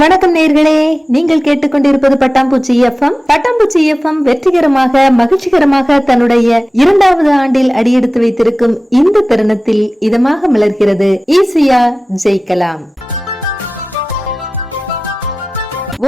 வணக்கம் நேயர்களே, நீங்கள் கேட்டுக்கொண்டிருப்பது பட்டாம்பூச்சி எஃப்எம். பட்டாம்பூச்சி எஃப்எம் வெற்றிகரமாக மகிழ்ச்சிகரமாக தன்னுடைய 2வது ஆண்டில் அடியெடுத்து வைத்திருக்கும் இந்த தருணத்தில் இதமாக மலர்கிறது ஈஸியா ஜெயிக்கலாம்.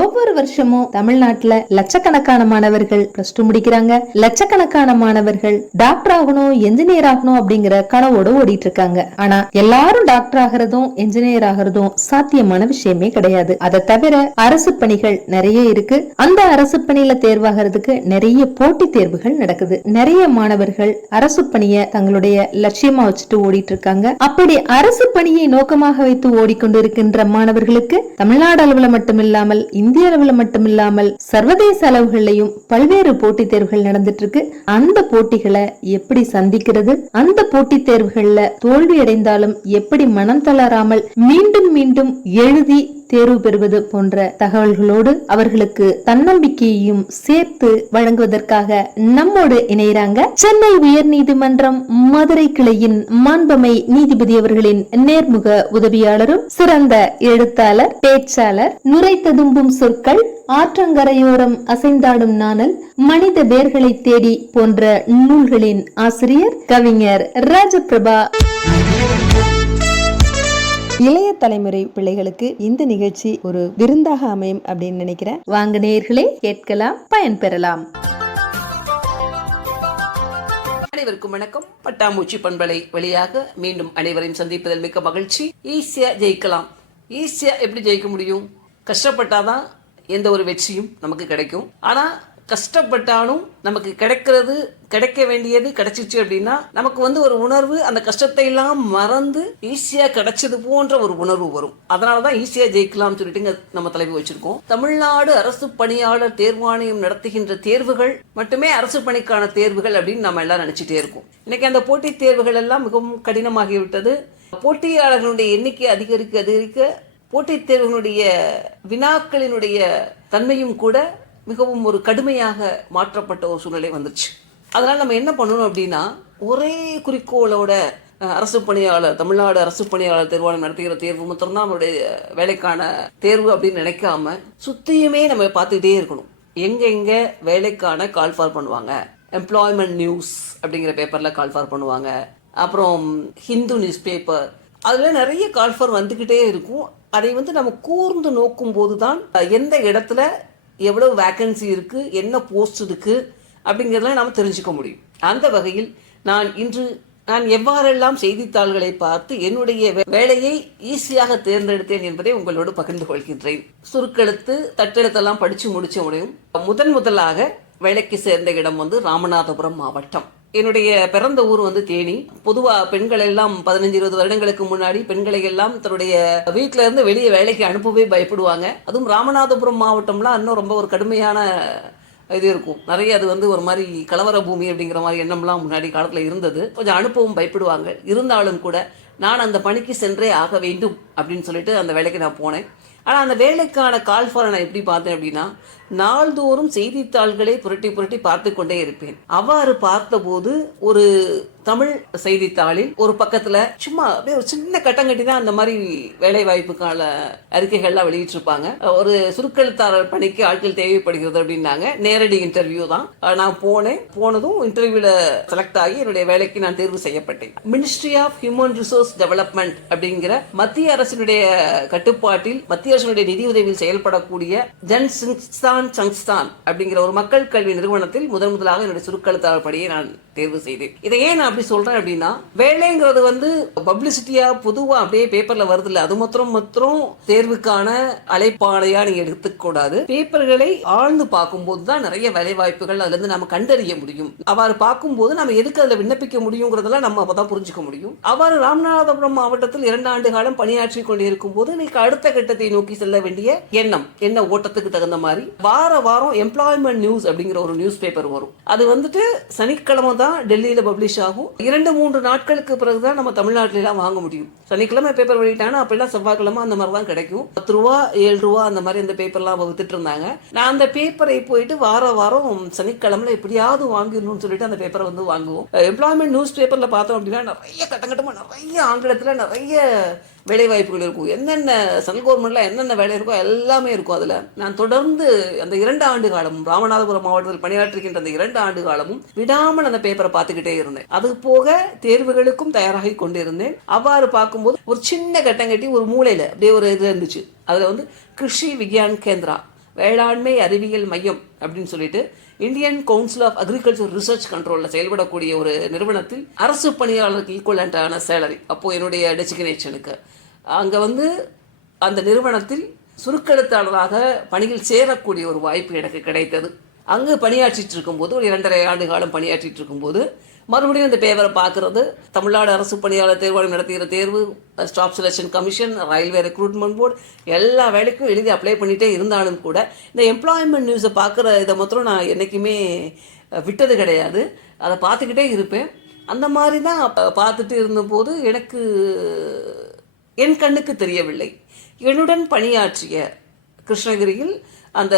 ஒவ்வொரு வருஷமும் தமிழ்நாட்டுல லட்சக்கணக்கான மாணவர்கள் பிளஸ் டூ முடிக்கிறாங்க. லட்சக்கணக்கான மாணவர்கள் டாக்டர் ஆகணும், என்ஜினியர் ஆகணும் அப்படிங்கிற கனவோட ஓடிட்டு இருக்காங்க. ஆனா எல்லாரும் டாக்டர் ஆகிறதும் என்ஜினியர் ஆகிறதும் சாத்தியமான விஷயமே கிடையாது. அதை தவிர அரசு பணிகள் நிறைய இருக்கு. அந்த அரசு பணியில தேர்வாகிறதுக்கு நிறைய போட்டி தேர்வுகள் நடக்குது. நிறைய மாணவர்கள் அரசு பணியை தங்களுடைய லட்சியமா வச்சுட்டு ஓடிட்டு இருக்காங்க. அப்படி அரசு பணியை நோக்கமாக வைத்து ஓடிக்கொண்டிருக்கின்ற மாணவர்களுக்கு தமிழ்நாடு அளவுல மட்டுமில்லாமல் இந்திய அளவுல மட்டுமில்லாமல் சர்வதேச அளவுகள்லயும் பல்வேறு போட்டித் தேர்வுகள் நடந்துட்டு இருக்கு. அந்த போட்டிகளை எப்படி சந்திக்கிறது, அந்த போட்டித் தேர்வுகள்ல தோல்வி அடைந்தாலும் எப்படி மனம் தளராமல் மீண்டும் மீண்டும் எழுதி தேர்வு பெறுவது போன்ற தகவல்களோடு அவர்களுக்கு தன்னம்பிக்கையையும் சேர்த்து வழங்குவதற்காக நம்மோடு இணைகிறாங்க சென்னை உயர் நீதிமன்றம் மதுரை கிளையின் மாண்பமை நீதிபதி அவர்களின் நேர்முக உதவியாளரும் சிறந்த எழுத்தாளர், பேச்சாளர், நுரை ததும்பும் சொற்கள், ஆற்றங்கரையோரம் அசைந்தாடும் நாணல், மனித வேர்களை தேடி போன்ற நூல்களின் ஆசிரியர் கவிஞர் ராஜபிரபா. இளைய தலைமுறை பிள்ளைகளுக்கு இந்த நிகழ்ச்சி ஒரு விருந்தாக அமையும் அப்படின்னு நினைக்கிறேன். வாங்க நேயர்களே, கேட்கலாம், பயன்பெறலாம். அனைவருக்கும் வணக்கம். பட்டாம்பூச்சி பண்பலை வழியாக மீண்டும் அனைவரையும் சந்திப்பதில் மிக்க மகிழ்ச்சி. ஈஸியா ஜெயிக்கலாம். ஈஸியா எப்படி ஜெயிக்க முடியும்? கஷ்டப்பட்டாதான் எந்த ஒரு வெற்றியும் நமக்கு கிடைக்கும். ஆனா கஷ்டப்பட்டாலும் நமக்கு கிடைக்க வேண்டியது கிடைச்சிச்சு அப்படின்னா நமக்கு ஒரு உணர்வு, அந்த கஷ்டத்தை எல்லாம் மறந்து ஈஸியா கிடைச்சது போன்ற ஒரு உணர்வு வரும். அதனாலதான் ஈஸியா ஜெயிக்கலாம் சொல்லிட்டு நம்ம தலைப்பு வச்சிருக்கோம். தமிழ்நாடு அரசு பணியாளர் தேர்வாணையம் நடத்துகின்ற தேர்வுகள் மட்டுமே அரசு பணிக்கான தேர்வுகள் அப்படின்னு நம்ம எல்லாம் நினைச்சிட்டே இருக்கோம். இன்னைக்கு அந்த போட்டித் தேர்வுகள் எல்லாம் மிகவும் கடினமாகிவிட்டது. போட்டியாளர்களுடைய எண்ணிக்கை அதிகரிக்க போட்டித் தேர்வுகளுடைய வினாக்களினுடைய தன்மையும் கூட மிகவும் ஒரு கடுமையாக மாற்றப்பட்ட ஒரு சூழ்நிலை வந்துச்சு. அதனால நம்ம என்ன பண்ணணும் அப்படின்னா, ஒரே குறிக்கோளோட அரசு பணியாளர், தமிழ்நாடு அரசு பணியாளர் தேர்வாணையம் நடத்துகிற தேர்வு மாத்திரம்தான் நம்மளுடைய வேலைக்கான தேர்வு அப்படின்னு நினைக்காம சுத்தியுமே நம்ம பார்த்துக்கிட்டே இருக்கணும். எங்க வேலைக்கான கால் ஃபார் பண்ணுவாங்க, எம்ப்ளாய்மெண்ட் நியூஸ் அப்படிங்கிற பேப்பர்ல கால் ஃபார் பண்ணுவாங்க, அப்புறம் ஹிந்து நியூஸ் பேப்பர், அதுல நிறைய கால் ஃபார் வந்துகிட்டே இருக்கும். அதை நம்ம கூர்ந்து நோக்கும் போதுதான் எந்த இடத்துல எவ்வளவு வேக்கன்சி இருக்கு, என்ன போஸ்ட் இருக்கு அப்படிங்கிறதெல்லாம் நாம தெரிஞ்சுக்க முடியும். அந்த வகையில் நான் எவ்வாறெல்லாம் செய்தித்தாள்களை பார்த்து என்னுடைய வேலையை ஈஸியாக தேர்ந்தெடுத்தேன் என்பதை உங்களோடு பகிர்ந்து கொள்கின்றேன். சுருக்கெழுத்து, தட்டெழுத்தெல்லாம் படிச்சு முடிச்ச முடியும். முதலாக வேலைக்கு சேர்ந்த இடம் ராமநாதபுரம் மாவட்டம். என்னுடைய பிறந்த ஊர் தேனி. பொதுவா பெண்கள் எல்லாம் 15-20 வருடங்களுக்கு முன்னாடி பெண்களை எல்லாம் தன்னுடைய வீட்டுல இருந்து வெளியே வேலைக்கு அனுப்பவே பயப்படுவாங்க. அதுவும் ராமநாதபுரம் மாவட்டம்லாம் இன்னும் ரொம்ப ஒரு கடுமையான இது இருக்கும். நிறைய அது ஒரு மாதிரி கலவர பூமி அப்படிங்கிற மாதிரி எண்ணம்லாம் முன்னாடி காலத்துல இருந்தது. கொஞ்சம் அனுப்பவும் பயப்படுவாங்க. இருந்தாலும் கூட நான் அந்த பணிக்கு சென்றே ஆக வேண்டும் அப்படின்னு சொல்லிட்டு அந்த வேலைக்கு நான் போனேன். ஆனா அந்த வேலைக்கான கால் ஃபார் நான் எப்படி பார்த்தேன் அப்படின்னா, நாள்தோறும் செய்தித்தாள்களை புரட்டி பார்த்து கொண்டே இருப்பேன். அவ்வாறு பார்த்தபோது ஒரு தமிழ் செய்தித்தாளில் ஒரு பக்கத்துல சும்மா அப்படியே ஒரு சின்ன கட்டங்கட்டி தான் அந்த மாதிரி வேலை வாய்ப்புக்கான அறிக்கைகள்லாம் வெளியிட்டு இருப்பாங்க. ஒரு சுருக்கெழுத்தாளர் பணிக்கு ஆட்கள் தேவைப்படுகிறது அப்படின்னாங்க. நேரடி இன்டர்வியூ தான். நான் போனதும் இன்டர்வியூல செலக்ட் ஆகி என்னுடைய வேலைக்கு நான் தேர்வு செய்யப்பட்டேன். Ministry of human resource development அப்படிங்கிற மத்திய அரசினுடைய கட்டுப்பாட்டில், மத்திய அரசினுடைய நிதியுதவியில் செயல்படக்கூடிய ஜன் சங்ஸ்தான் அப்படிங்கிற ஒரு மக்கள் கல்வி நிறுவனத்தில் முதலாக என்னுடைய சுருக்கெழுத்தாளர் பணியை நான் தேர்வு செய்தேன். இதை ஏன் நான் அப்படி சொல்றேன் அப்படின்னா, வேலைங்கிறது பப்ளிசிட்டியா பொதுவா அப்படியே பேப்பர்ல வருது இல்ல, அது மாத்திரம் தேர்வுக்கான அழைப்பாளையா நீங்க எடுத்துக்கூடாது. பேப்பர்களை ஆழ்ந்து பார்க்கும் போதுதான் நிறைய வேலை வாய்ப்புகள் அதுல இருந்து நம்ம கண்டறிய முடியும். அவ்வாறு பார்க்கும்போது நம்ம எதுக்கு அதுல விண்ணப்பிக்க முடியுங்கிறதெல்லாம் நம்ம அப்பதான் புரிஞ்சுக்க முடியும். அவ்வாறு ராமநாதபுரம் மாவட்டத்தில் 2 ஆண்டு காலம் பணியாற்றி கொண்டிருக்கும் போது இன்னைக்கு அடுத்த கட்டத்தை நோக்கி செல்ல வேண்டிய என்ன ஓட்டத்துக்கு தகுந்த மாதிரி வாரம் எம்ப்ளாய்மெண்ட் நியூஸ் அப்படிங்கிற ஒரு நியூஸ் பேப்பர் வரும். அது சனிக்கிழமை தான் டெல்லியில பப்ளிஷ் ஆகும். 2-3 நாட்களுக்கு பிறகுதான் நம்ம தமிழ்நாட்டில எல்லாம் வாங்க முடியும். சனிக்கிழமை பேப்பர் வெளியிட்டாங்கன்னா அப்பெல்லாம் செவ்வாய்க்கிழமை அந்த மாதிரி தான் கிடைக்கும். 10 ரூபா 7 ரூபா அந்த மாதிரி அந்த பேப்பர்லாம் வித்துட்டு இருந்தாங்க. நான் அந்த பேப்பரை போயிட்டு வாரம் சனிக்கிழமை எப்படியாவது வாங்கிடணும்னு சொல்லிட்டு அந்த பேப்பரை வாங்குவோம். எம்ப்ளாய்மெண்ட் நியூஸ் பேப்பர்ல பார்த்தோம் அப்படின்னா நிறைய கட்டங்கட்டமா நிறைய ஆங்கிலத்துல நிறைய வேலை வாய்ப்புகள் இருக்கும். என்னென்ன சென்ட்ரல் கவர்மெண்ட்ல என்னென்ன வேலை இருக்கோ எல்லாமே இருக்கும். அதில் நான் தொடர்ந்து அந்த 2 ஆண்டு காலமும் ராமநாதபுரம் மாவட்டத்தில் பணியாற்றுகின்ற அந்த 2 ஆண்டு காலமும் விடாமல் அந்த பேப்பரை பார்த்துக்கிட்டே இருந்தேன். அது போக தேர்வுகளுக்கும் தயாராகி கொண்டிருந்தேன். அவ்வாறு பார்க்கும்போது ஒரு சின்ன கட்டங்கட்டி ஒரு மூலையில் அப்படியே ஒரு இது இருந்துச்சு. அதில் வந்து கிருஷி விக்யான் கேந்திரா, வேளாண்மை அறிவியல் மையம் அப்படின்னு சொல்லிட்டு Indian council of agriculture research கண்ட்ரோலில் செயல்படக்கூடிய ஒரு நிறுவனத்தில் அரசு பணியாளருக்கு ஈக்குவலண்டான சேலரி, அப்போது என்னுடைய டெசிக்னேஷனுக்கு அங்கே வந்து அந்த நிறுவனத்தில் சுருக்கெழுத்தாளராக பணியில் சேரக்கூடிய ஒரு வாய்ப்பு எனக்கு கிடைத்தது. அங்கு பணியாற்றிட்டு இருக்கும்போது ஒரு 2.5 ஆண்டு காலம் பணியாற்றிட்டு இருக்கும்போது மறுபடியும் இந்த பேப்பரை பார்க்குறது, தமிழ்நாடு அரசு பணியாளர் தேர்வாணையம் நடத்துகிற தேர்வு, staff selection commission, railway recruitment board, எல்லா வேலைக்கும் எழுதி அப்ளை பண்ணிகிட்டே இருந்தாலும் கூட இந்த எம்ப்ளாய்மெண்ட் நியூஸை பார்க்குற இதை மாத்திரம் நான் என்றைக்குமே விட்டது கிடையாது. அதை பார்த்துக்கிட்டே இருப்பேன். அந்த மாதிரி தான் பார்த்துட்டு இருந்தபோது எனக்கு என் கண்ணுக்கு தெரியவில்லை, என்னுடன் பணியாற்றிய கிருஷ்ணகிரியில் அந்த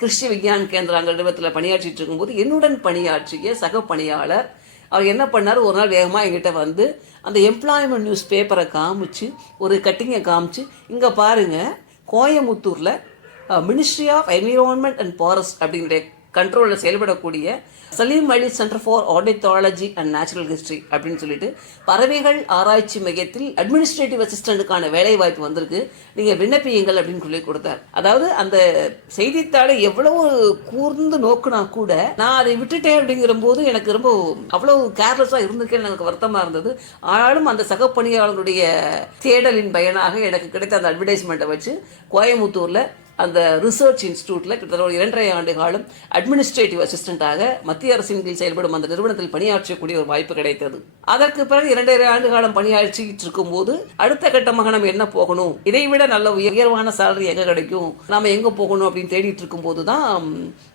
கிருஷி விக்யான் கேந்திரா நிறுவனத்தில் பணியாற்றிட்டு இருக்கும்போது என்னுடன் பணியாற்றிய சக பணியாளர் அவர் என்ன பண்ணார், ஒரு நாள் வேகமாக என்கிட்ட வந்து அந்த எம்ப்ளாய்மெண்ட் நியூஸ் பேப்பரை காமிச்சு ஒரு கட்டிங்கை காமிச்சு, இங்கே பாருங்கள், கோயமுத்தூரில் ministry of environment and forest அப்படிங்கிற கண்ட்ரோலில் செயல்படக்கூடிய Salim Ali centre for ornithology and natural history அப்படின்னு சொல்லிட்டு பறவைகள் ஆராய்ச்சி மையத்தில் அட்மினிஸ்ட்ரேட்டிவ் அசிஸ்டண்ட்டுக்கான வேலை வாய்ப்பு வந்திருக்கு, நீங்கள் விண்ணப்பியுங்கள் அப்படின்னு சொல்லி கொடுத்தார். அதாவது அந்த செய்தித்தாளை எவ்வளவு கூர்ந்து நோக்குனா கூட நான் அதை விட்டுட்டேன் அப்படிங்கிற போது எனக்கு ரொம்ப அவ்வளவு கேர்லெஸ்ஸாக இருந்திருக்கேன்னு எனக்கு வருத்தமாக இருந்தது. ஆனாலும் அந்த சக பணியாளர்களுடைய தேடலின் பயனாக எனக்கு கிடைத்த அந்த அட்வர்டைஸ்மெண்ட்டை வச்சு கோயமுத்தூரில் அந்த ரிசர்ச் இன்ஸ்டியூட்டில் கிட்டத்தட்ட 2.5 ஆண்டு காலம் அட்மினிஸ்ட்ரேட்டிவ் அசிஸ்டண்ட்டாக மத்திய அரசின் கீழ் செயல்படும் அந்த நிறுவனத்தில் பணியாற்றக்கூடிய ஒரு வாய்ப்பு கிடைத்தது. அதற்கு பிறகு 2.5 ஆண்டு காலம் பணியாற்றிட்டு இருக்கும்போது அடுத்த கட்டமாக நம்ம என்ன போகணும், இதை விட நல்ல உயர்வான சேலரி எங்கே கிடைக்கும், நாம எங்கே போகணும் அப்படின்னு தேடிட்டு இருக்கும்போது தான்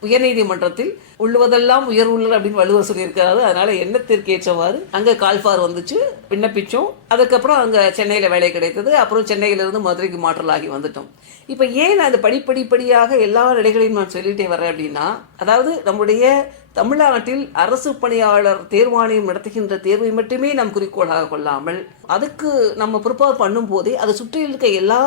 உயர்நீதிமன்றத்தில் உள்ளுவதெல்லாம் உயர்வுள்ள அப்படின்னு வள்ளுவர் சொல்லியிருக்காரு. அதனால எண்ணத்திற்கு ஏற்றவாறு அங்கே கால்ஃபார் வந்துச்சு, விண்ணப்பிச்சோம். அதுக்கப்புறம் அங்கே சென்னையில் வேலை கிடைத்தது. அப்புறம் சென்னையிலிருந்து மதுரைக்கு மாற்றலாகி வந்துட்டோம். இப்போ ஏன் நான் அது படிப்படியாக எல்லா நிலைகளையும் நான் சொல்லிட்டே வரேன் அப்படின்னா, அதாவது நம்முடைய தமிழ்நாட்டில் அரசு பணியாளர் தேர்வாணையம் நடத்துகின்ற தேர்வை மட்டுமே நாம் குறிக்கோளாக கொள்ளாமல் அதுக்கு நம்ம ப்ரிப்பேர் பண்ணும் போதே அதை சுற்றி இருக்க எல்லா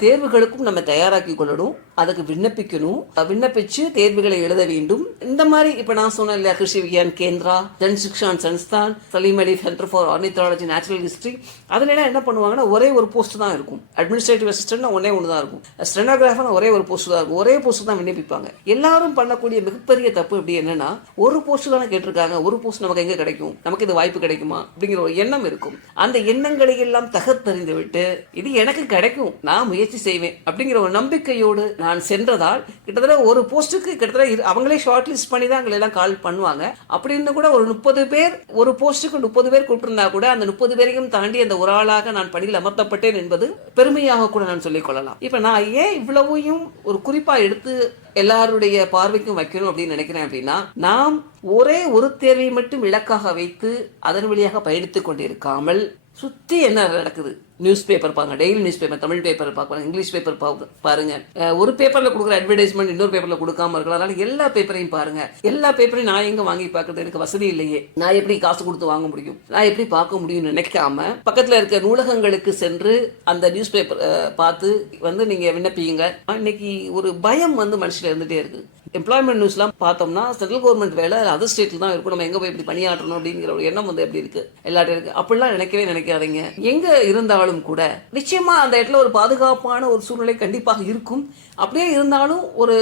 தேர்வுகளுக்கும் நம்ம தயாராக்கி கொள்ளணும், அதுக்கு விண்ணப்பிக்கணும், விண்ணப்பிச்சு தேர்வுகளை எழுத வேண்டும். இந்த மாதிரி இப்போ நான் சொன்னேன் இல்லையா, Krishi Vigyan Kendra, Jan Shikshan Sansthan, Salim Ali centre for ornithology natural history, அதுலாம் என்ன பண்ணுவாங்கன்னா ஒரே ஒரு போஸ்ட் தான் இருக்கும். அட்மினிஸ்ட்ரேட்டிவ் அசிஸ்டன்ட் ஒன்னே ஒன்று தான் இருக்கும், ஸ்டெனோகிராஃபர் ஒரே ஒரு போஸ்ட் தான் இருக்கும். ஒரே போஸ்ட் தான் விண்ணப்பிப்பாங்க. எல்லாரும் பண்ணக்கூடிய மிகப்பெரிய தப்பு எப்படி என்னன்னா, ஒரு போஸ்ட் தானே கேட்டிருக்காங்க, ஒரு போஸ்ட் நமக்கு எங்க கிடைக்கும், நமக்கு இது வாய்ப்பு கிடைக்குமா அப்படிங்கிற ஒரு எண்ணம் இருக்கும். அந்த எண்ணங்களை எல்லாம் தகர்த்தறிந்து விட்டு இது எனக்கு கிடைக்கும், நான் முயற்சி செய்வேன் அப்படிங்கிற ஒரு நம்பிக்கையோடு நான் சென்றதால் கிட்டத்தட்ட ஒரு போஸ்ட்டுக்கு கிட்டத்தட்ட அவங்களே ஷார்ட் லிஸ்ட் பண்ணி தான் எல்லாம் கால் பண்ணுவாங்க. அப்படின்னு கூட ஒரு 30 பேர், ஒரு போஸ்ட்டுக்கு 30 பேர் கூப்பிட்டிருந்தா கூட அந்த 30 பேரையும் தாண்டி அந்த ஒரு ஆளாக நான் பணியில் அமர்த்தப்பட்டேன் என்பது பெருமையாக கூட நான் சொல்லிக் கொள்ளலாம். இப்ப நான் ஏன் இவ்வளவையும் ஒரு குறிப்பா எடுத்து எல்லாருடைய பார்வைக்கும் வைக்கணும் அப்படின்னு நினைக்கிறேன் அப்படின்னா, நாம் ஒரே ஒரு தேர்வை மட்டும் இலக்காக வைத்து அதன் வழியாக பயணித்துக் கொண்டிருக்காமல் சுத்தி என்ன நடக்குது, நியூஸ் பேப்பர் பாருங்க, daily news paper, Tamil paper பார்ப்பாங்க, இங்கிலீஷ் பேப்பர் பாருங்க. ஒரு பேப்பர்ல கொடுக்குற அட்வர்டைஸ்மெண்ட் இன்னொரு பேப்பர்ல கொடுக்காம இருக்கலாம். அதனால எல்லா பேப்பரையும் பாருங்க. எல்லா பேப்பரையும் நான் எங்க வாங்கி பார்க்கறது, எனக்கு வசதி இல்லையே, நான் எப்படி காசு கொடுத்து வாங்க முடியும், நான் எப்படி பார்க்க முடியும்னு நினைக்காம பக்கத்துல இருக்க நூலகங்களுக்கு சென்று அந்த நியூஸ் பேப்பர் பார்த்து வந்து நீங்க விண்ணப்பிங்க. இன்னைக்கு ஒரு பயம் வந்து மனுஷன் இருந்துட்டே இருக்கு. எம்ப்ளாய்மெண்ட் நியூஸ்லாம் பார்த்தோம்னா சென்ட்ரல் கவர்மெண்ட் வேலை அதர் ஸ்டேட்ல தான் இருக்கும், நம்ம எங்க போய் இப்படி பணியாற்றணும் அப்படிங்கிற ஒரு எண்ணம் வந்து எப்படி இருக்கு எல்லாரும் இருக்கு. அப்படிலாம் நினைக்காதீங்க. எங்க இருந்தாலும் கூட நிச்சயமா அந்த இடத்துல ஒரு பாதுகாப்பான ஒரு சூழ்நிலை கண்டிப்பாக இருக்கும். அப்படியே இருந்தாலும் ஒரு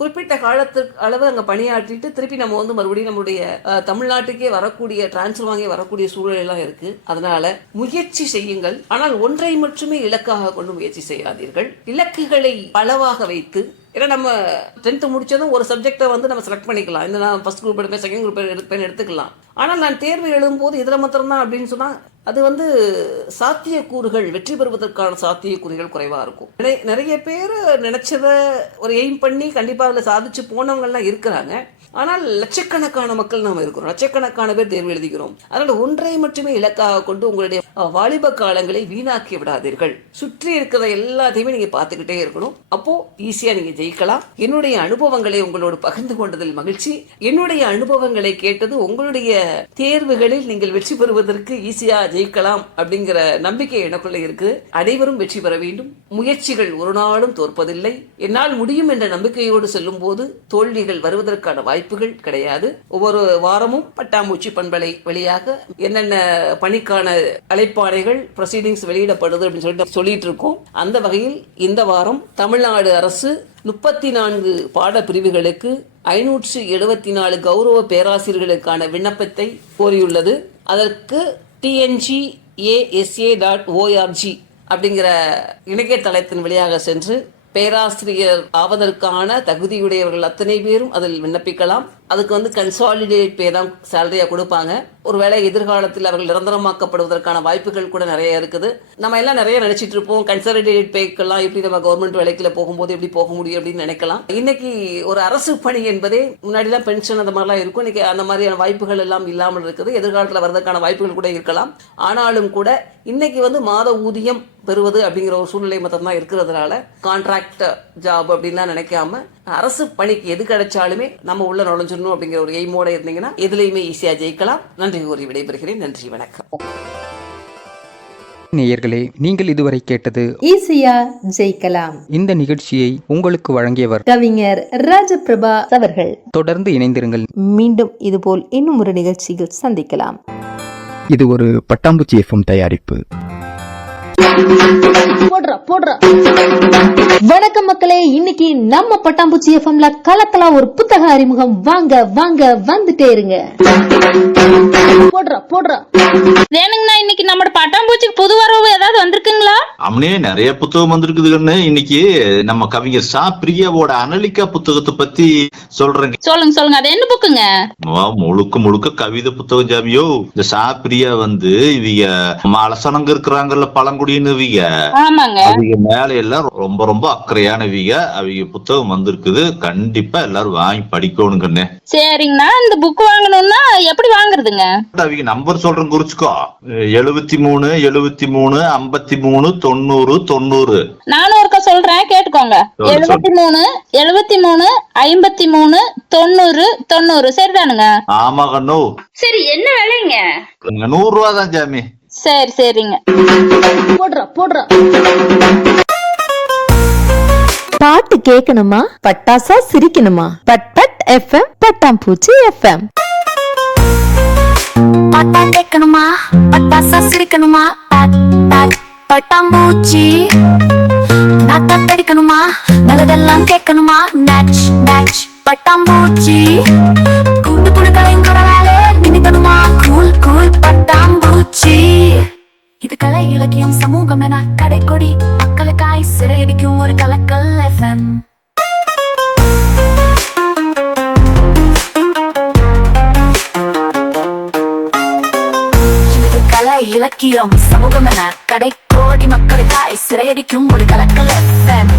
குறிப்பிட்ட காலத்துக்கு அளவு அங்கே பணியாற்றிட்டு திருப்பி நம்ம வந்து மறுபடியும் நம்மளுடைய தமிழ்நாட்டுக்கே வரக்கூடிய டிரான்ஸ்ஃபர் வாங்கி வரக்கூடிய சூழல் எல்லாம் இருக்கு. அதனால முயற்சி செய்யுங்கள், ஆனால் ஒன்றை மட்டுமே இலக்காக கொண்டு முயற்சி செய்யாதீர்கள். இலக்குகளை பலவாக வைத்து, ஏன்னா நம்ம 10th முடிச்சதும் ஒரு சப்ஜெக்டை வந்து நம்ம செலக்ட் பண்ணிக்கலாம். இந்த நான் ஃபர்ஸ்ட் குரூப் எடுப்பேன், செகண்ட் குரூப் எடுப்பேன் எடுத்துக்கலாம். ஆனால் நான் தேர்வு எழுதும்போது இதில் மாத்திரம்தான் அப்படின்னு சொன்னால் அது வந்து சாத்தியக்கூறுகள், வெற்றி பெறுவதற்கான சாத்தியக்கூறுகள் குறைவாக இருக்கும். நிறைய பேர் நினைச்சதை ஒரு எய்ம் பண்ணி கண்டிப்பாக அதில் சாதிச்சு போனவங்கள்லாம் இருக்கிறாங்க. ஆனால் லட்சக்கணக்கான மக்கள் நாம் இருக்கிறோம், லட்சக்கணக்கான பேர் தேர்வு எழுதிக்கிறோம். அதனால ஒன்றை மட்டுமே இலக்காக கொண்டு உங்களுடைய வாலிப காலங்களை வீணாக்கி விடாதீர்கள். சுற்றி இருக்கிற எல்லாத்தையுமே நீங்க பார்த்துக்கிட்டே இருக்கணும். அப்போ ஈஸியா நீங்க ஜெயிக்கலாம். என்னுடைய அனுபவங்களை உங்களோடு பகிர்ந்து கொண்டதில் மகிழ்ச்சி. என்னுடைய அனுபவங்களை கேட்டது உங்களுடைய தேர்வுகளில் நீங்கள் வெற்றி பெறுவதற்கு ஈஸியா ஜெயிக்கலாம் அப்படிங்கிற நம்பிக்கை எனக்குள்ள இருக்கு. அனைவரும் வெற்றி பெற வேண்டும். முயற்சிகள் ஒரு நாளும் தோற்பதில்லை. என்னால் முடியும் என்ற நம்பிக்கையோடு செல்லும் போது தோல்விகள் வருவதற்கான வாய்ப்புகள் கிடையாது. ஒவ்வொரு வாரமும் பட்டாம்பூச்சி பண்பலை வழியாக என்னென்ன பணிக்கான அழைப்பாணைகள் ப்ரொசீடிங்ஸ் வெளியிடப்படுது அப்படின்னு சொல்லிட்டு இருக்கோம். அந்த வகையில் இந்த வாரம் தமிழ்நாடு அரசு 34 பாட பிரிவுகளுக்கு 574 கௌரவ பேராசிரியர்களுக்கான விண்ணப்பத்தை கோரியுள்ளது. அதற்கு tngasa.org அப்படிங்கிற இணையதளத்தின் வழியாக சென்று பேராசிரியர் ஆவதற்கான தகுதியுடையவர்கள் அத்தனை பேரும் அதில் விண்ணப்பிக்கலாம். அதுக்கு கன்சாலிடேட் பே தான் சேலரியா கொடுப்பாங்க. ஒருவேளை எதிர்காலத்தில் அவர்கள் நிரந்தரமாக்கப்படுவதற்கான வாய்ப்புகள் கூட நிறைய இருக்குது. நம்ம எல்லாம் நிறைய நினைச்சிட்டு இருப்போம், கன்சாலிடேட் பேக்கெல்லாம் எப்படி நம்ம கவர்மெண்ட் வேலைக்குள்ள போகும்போது எப்படி போக முடியும் அப்படின்னு நினைக்கலாம். இன்னைக்கு ஒரு அரசு பணி என்பதே முன்னாடிலாம் பென்ஷன் அந்த மாதிரிலாம் இருக்கும். இன்னைக்கு அந்த மாதிரியான வாய்ப்புகள் எல்லாம் இல்லாமல் இருக்குது. எதிர்காலத்தில் வரதுக்கான வாய்ப்புகள் கூட இருக்கலாம். ஆனாலும் கூட இன்னைக்கு மாத ஊதியம் பெறுவது அப்படிங்கிற ஒரு சூழ்நிலை மட்டும் தான் இருக்கிறதுனால கான்ட்ராக்ட் ஜாப் அப்படின்லாம் நினைக்காம அரசு பணிக்கு எது கிடைச்சாலுமே நம்ம உள்ள நுழைஞ்சிடணும் அப்படிங்கிற ஒரு எய்மோட இருந்தீங்கன்னா எதுலையுமே ஈஸியா ஜெயிக்கலாம். நன்றி கூறி விடைபெறுகிறேன். நன்றி, வணக்கம். நேயர்களே, நீங்கள் இதுவரை கேட்டது ஈஸியா ஜெயிக்கலாம். இந்த நிகழ்ச்சியை உங்களுக்கு வழங்கியவர் கவிஞர் ராஜபிரபா அவர்கள். தொடர்ந்து இணைந்திருங்கள். மீண்டும் இதுபோல் இன்னும் ஒரு நிகழ்ச்சியில் சந்திக்கலாம். இது ஒரு பட்டாம்பூச்சி எஃப்எம் தயாரிப்பு. வணக்கம் மக்களே, இன்னைக்கு நம்ம பட்டாம்பூச்சி எஃப்எம்ல கலக்கலா ஒரு புத்தக அறிமுகம். வாங்க வாங்க வந்துட்டே இருங்க. வேணுங்கண்ணா, இன்னைக்கு நம்ம பட்டாம்பூச்சிக்கு புது வரவு ஏதாவது வந்திருக்குங்களா? அம்னே நிறைய புத்தகம் வந்திருக்குதுன்னு. இன்னைக்கு நம்ம கவிஞர் சா பிரியாவோட அனலிக்கா புத்தகத்தை பத்தி சொல்றேங்க. சொல்லுங்க. அது என்ன புக்குங்க? முழுக்க கவிதை புத்தகம் ஜாமியோ. இந்த சா பிரியா இவங்க அலசனங்க இருக்கிறாங்கல்ல, பழங்குடியின்னு ஆமாங்க. அவங்க மேல எல்லாம் ரொம்ப ரொம்ப அக்கறையானவங்க. அவங்க புத்தகம் வந்திருக்குது. கண்டிப்பா எல்லாரும் வாங்கி படிக்கணுங்கண்ணே. சரிங்கண்ணா, இந்த புக் வாங்கணும்னா எப்படி வாங்குறதுங்க? அவங்க நம்பர் சொல்றேன், குறிச்சுக்கோ. 73 73 53 90 90. நானும் ஒருக்கா சொல்றேன், கேட்டுக்கோங்க. 73 73 53 90 90. சரிதானுங்க? ஆமா கண்ணு. சரி, என்ன விலைங்க? 100 ரூபா தான் ஜாமி. சரிங்க. போடுற பாட்டு கேட்கணுமா, பட்டாசா சிரிக்கணுமா? பட் எஃப்எம், பட்டாம்பூச்சி எஃப்எம். பாட்டா கேட்கணுமா, பட்டாசா சிரிக்கணுமா? பட்டாம்பூச்சி நாட்டா படிக்கணுமா, நல்லதெல்லாம் கேட்கணுமா? நேச் பட்டாம்பூச்சி கூட்டு புழுக்களைங்கிற வேலை நினைக்கணுமா? கூல் பட்டாம்பூச்சி. இது கலை, இலக்கியம், சமூகம் என கடைக்கொடி, மக்களுக்காய் சிறையடிக்கும் ஒரு கலக்கல் எஃப்எம். இது கலை, இலக்கியம், சமூகம் என கடைக்கோடி, மக்களுக்காய் சிறையடிக்கும் ஒரு கலக்கல் எஃப்எம்.